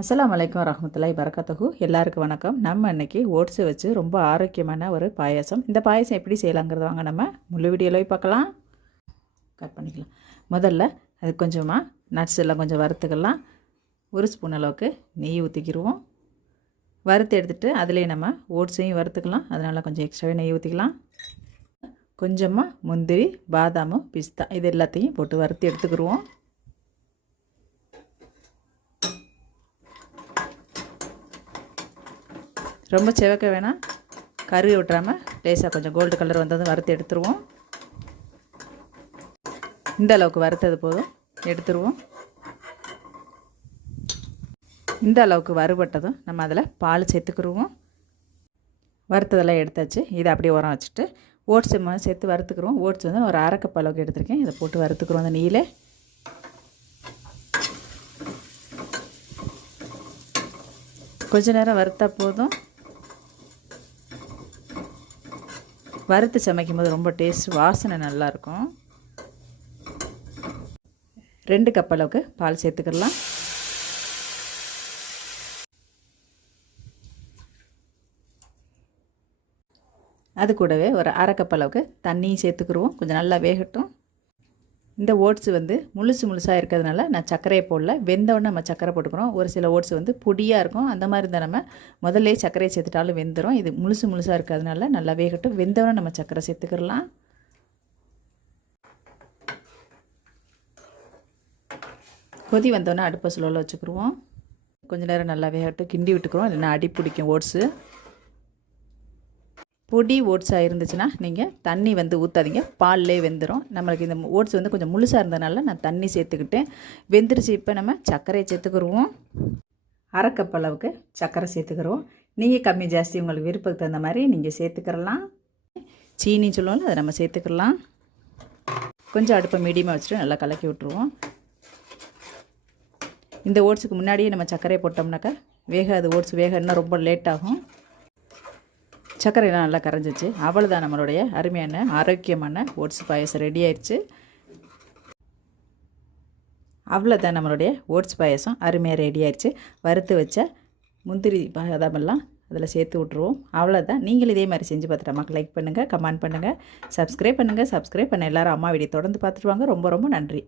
அஸ்ஸலாமு அலைக்கும் வரஹ்மத்துல்லாஹி வரகாத்துஹு. எல்லாருக்கும் வணக்கம். நம்ம இன்றைக்கி ஓட்ஸை வச்சு ரொம்ப ஆரோக்கியமான ஒரு பாயாசம். இந்த பாயாசம் எப்படி செய்யலாங்கிறது வாங்க நம்ம முழு வீடியோவில் பார்க்கலாம். கட் பண்ணிக்கலாம். முதல்ல அது கொஞ்சமாக நட்ஸ் எல்லாம் கொஞ்சம் வறுத்துக்கலாம். ஒரு ஸ்பூன் அளவுக்கு நெய் ஊற்றிக்கிடுவோம். வறுத்து எடுத்துகிட்டு அதிலே நம்ம ஓட்ஸையும் வறுத்துக்கலாம். அதனால் கொஞ்சம் எக்ஸ்ட்ராவே நெய் ஊற்றிக்கலாம். கொஞ்சமாக முந்திரி, பாதாம், பிஸ்தா இது எல்லாத்தையும் போட்டு வறுத்து எடுத்துக்கிடுவோம். ரொம்ப செவக்க வேணாம், கருவி விட்டுறாமல் லேசாக கொஞ்சம் கோல்டு கலர் வந்ததும் வறுத்து எடுத்துருவோம். இந்த அளவுக்கு வறுத்தது போதும், எடுத்துருவோம். இந்த அளவுக்கு வறுபட்டதும் நம்ம அதில் பால் சேர்த்துக்கிடுவோம். வறுத்ததெல்லாம் எடுத்தாச்சு. இதை அப்படியே உரம் வச்சுட்டு ஓட்ஸ் சேர்த்து வறுத்துக்கிறோம். ஓட்ஸ் வந்து ஒரு அரை கப் அளவுக்கு எடுத்துருக்கேன். இதை போட்டு வறுத்துக்கிறோம். அந்த நெய்யில் கொஞ்ச நேரம் வறுத்தா போதும். வறுத்து சமைக்கும் போது ரொம்ப டேஸ்ட், வாசனை நல்லாயிருக்கும். 2 கப் அளவுக்கு பால் சேர்த்துக்கலாம். அது கூடவே ஒரு அரை கப் அளவுக்கு தண்ணியும் சேர்த்துக்கிடுவோம். கொஞ்சம் நல்லா வேகட்டும். இந்த ஓட்ஸ் வந்து முழுசாக இருக்கிறதுனால நான் சர்க்கரையை போடல. வெந்தோடனே நம்ம சர்க்கரை போட்டுக்கிறோம். ஒரு சில ஓட்ஸ் வந்து பொடியாக இருக்கும். அந்த மாதிரி இருந்தால் நம்ம முதல்ல சர்க்கரையை சேர்த்துட்டாலும் வெந்துடும். இது முழுசாக இருக்கிறதுனால நல்லா வேகட்டும். வெந்தோடனே நம்ம சர்க்கரை சேர்த்துக்கிடலாம். கொதி வந்தோடனே அடுப்பை ஸ்லோவில் வச்சுக்கிடுவோம். கொஞ்சம் நேரம் நல்லா வேகட்டும். கிண்டி விட்டுக்கிறோம், இல்லைன்னா அடி பிடிக்கும் ஓட்ஸு. பொடி ஓட்ஸாக இருந்துச்சுன்னா நீங்கள் தண்ணி வந்து ஊற்றாதீங்க, பால்லே வெந்துடும். நம்மளுக்கு இந்த ஓட்ஸ் வந்து கொஞ்சம் முழுசாக இருந்ததுனால நான் தண்ணி சேர்த்துக்கிட்டேன். வெந்துருச்சு. இப்போ நம்ம சர்க்கரையை சேர்த்துக்கிடுவோம். அரை கப் அளவுக்கு சர்க்கரை சேர்த்துக்கிறோம். நீங்கள் கம்மி ஜாஸ்தி உங்களுக்கு விருப்பத்துக்கு தகுந்த மாதிரி நீங்கள் சேர்த்துக்கிறலாம். சீனி சொல்லுவோம்ல, அதை நம்ம சேர்த்துக்கலாம். கொஞ்சம் அடுப்பை மீடியமாக வச்சுட்டு நல்லா கலக்கி விட்டுருவோம். இந்த ஓட்ஸுக்கு முன்னாடியே நம்ம சர்க்கரையை போட்டோம்னாக்கா வேகாது. ஓட்ஸ் வேக இன்னும் ரொம்ப லேட் ஆகும். சர்க்கரையெல்லாம் நல்லா கரைஞ்சிச்சு. அவ்வளோதான், நம்மளுடைய அருமையான ஆரோக்கியமான ஓட்ஸ் பாயசம் ரெடி ஆயிடுச்சு. அவ்வளோதான், நம்மளுடைய ஓட்ஸ் பாயசம் அருமையாக ரெடி ஆயிடுச்சு. வறுத்து வச்ச முந்திரி பாதாமெல்லாம் அதில் சேர்த்து விட்ருவோம். அவ்வளோதான். நீங்களும் இதே மாதிரி செஞ்சு பார்த்துட்டு அம்மாவுக்கு லைக் பண்ணுங்கள், கமெண்ட் பண்ணுங்கள், சப்ஸ்கிரைப் பண்ணுங்கள். சப்ஸ்கிரைப் பண்ண எல்லோரும் அம்மா வீடியோ தொடர்ந்து பார்த்துட்டு வாங்க. ரொம்ப ரொம்ப நன்றி.